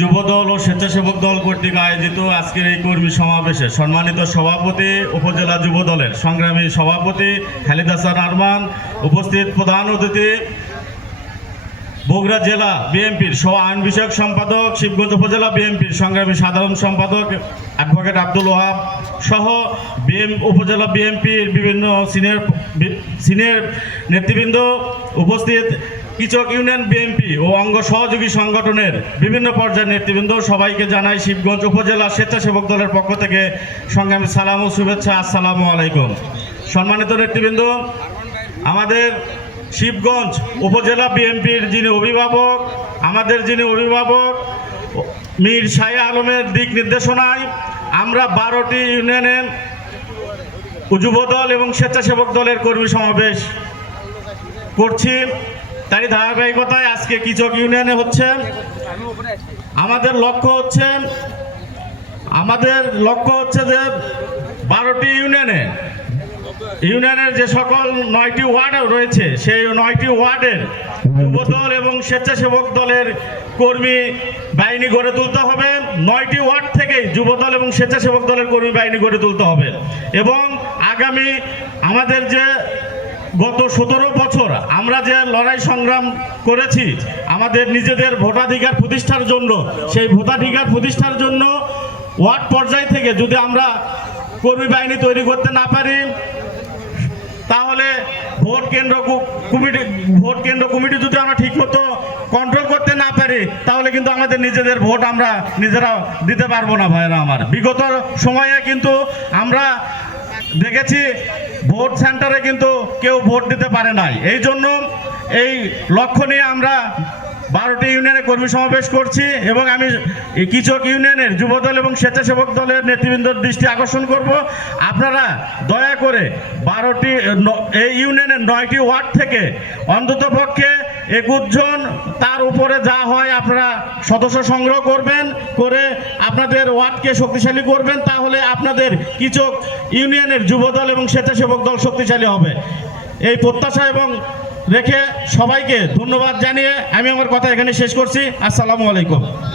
যুবদল ও স্বেচ্ছাসেবক দল কর্তৃক আয়োজিত আজকের এই কর্মী সমাবেশে সম্মানিত সভাপতি, উপজেলা যুব দলের সংগ্রামী সভাপতি খালিদ হাসান আরমান, উপস্থিত প্রধান অতিথি বগুড়া জেলা বিএনপির সহ আইন বিষয়ক সম্পাদক, শিবগঞ্জ উপজেলা বিএনপির সংগ্রামী সাধারণ সম্পাদক অ্যাডভোকেট আব্দুল ওহাব সহ বিএম, উপজেলা বিএনপির বিভিন্ন সিনিয়র সিনিয়র নেতৃবৃন্দ উপস্থিত কিচক ইউনিয়ন বিএনপি ও অঙ্গ সহযোগী সংগঠনের বিভিন্ন পর্যায়ের নেতৃবৃন্দ সবাইকে জানাই শিবগঞ্জ উপজেলা স্বেচ্ছাসেবক দলের পক্ষ থেকে সংগ্রামী সালাম ও শুভেচ্ছা। আসসালামু আলাইকুম। সম্মানিত নেতৃবৃন্দ, আমাদের শিবগঞ্জ উপজেলা বিএনপির যিনি অভিভাবক, আমাদের যিনি অভিভাবক, মীর শাহ আলমের দিক নির্দেশনায় আমরা বারোটি ইউনিয়নের যুব দল এবং স্বেচ্ছাসেবক দলের কর্মী সমাবেশ করছি। তাই ধারাবাহিকতায় আজকে কিচক ইউনিয়নে হচ্ছে। আমাদের লক্ষ্য হচ্ছে, আমাদের লক্ষ্য হচ্ছে যে বারোটি ইউনিয়নে, ইউনিয়নের যে সকল নয়টি ওয়ার্ড রয়েছে, সেই নয়টি ওয়ার্ডের যুব দল এবং স্বেচ্ছাসেবক দলের কর্মী বাহিনী গড়ে তুলতে হবে। নয়টি ওয়ার্ড থেকেই যুব দল এবং স্বেচ্ছাসেবক দলের কর্মী বাহিনী গড়ে তুলতে হবে। এবং আগামী আমাদের যে গত সতেরো বছর আমরা যে লড়াই সংগ্রাম করেছি, আমাদের নিজেদের ভোটাধিকার প্রতিষ্ঠার জন্য, সেই ভোটাধিকার প্রতিষ্ঠার জন্য ওয়ার্ড পর্যায় থেকে যদি আমরা কর্মী বাহিনী তৈরি করতে না পারি, তাহলে ভোট কেন্দ্র কমিটি, ভোট কেন্দ্র কমিটি যদি আমরা ঠিকমতো কন্ট্রোল করতে না পারি, তাহলে কিন্তু আমাদের নিজেদের ভোট আমরা নিজেরা দিতে পারব না ভাইরা আমার। বিগত সময়ে কিন্তু আমরা দেখেছি, ভোট সেন্টারে কিন্তু কেউ ভোট দিতে পারে নাই। এই জন্য এই লক্ষ্য নিয়ে আমরা বারোটি ইউনিয়নে কর্মী সমাবেশ করছি এবং আমি কিচক ইউনিয়নের যুবদল এবং স্বেচ্ছাসেবক দলের নেতৃবৃন্দর দৃষ্টি আকর্ষণ করব। আপনারা দয়া করে বারোটি এই ইউনিয়নের নয়টি ওয়ার্ড থেকে অন্তত পক্ষে একুশ জন, তার উপরে যা হয় আপনারা সদস্য সংগ্রহ করবেন, করে আপনাদের ওয়ার্ডকে শক্তিশালী করবেন, তাহলে আপনাদের কিচক ইউনিয়নের যুবদল এবং স্বেচ্ছাসেবক দল শক্তিশালী হবে। এই প্রত্যাশা এবং রেখে সবাইকে ধন্যবাদ জানিয়ে আমি আমার কথা এখানে শেষ করছি। আসসালামু আলাইকুম।